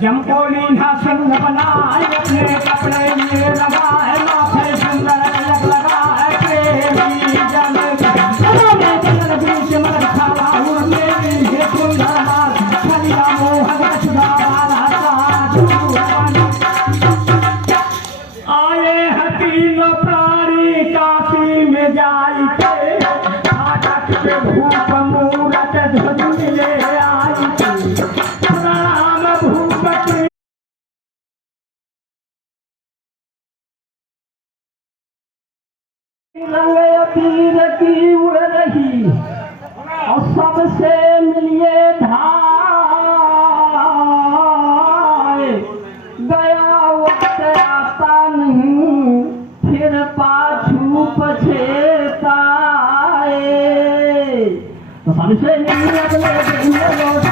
जमकोली ना संग बनाए अपने कपड़े में लगाए माथे सुंदर तिलक लगाए प्रेमी जन में चंदन बीच मर खाला हूँ मेरी ये सुंदर हाथ खलिया मोहन सुधा वाला आए हकीम प्राणी काशी में जाई के फाटक पे भूप मूरत ध्वज ले आई प्रणाम भूपति रंग तीर की उड़ रही और सबसे मिलिए धाय गया वक्त आता नहीं फिर पाछू पछेताए तो सबसे मिलिए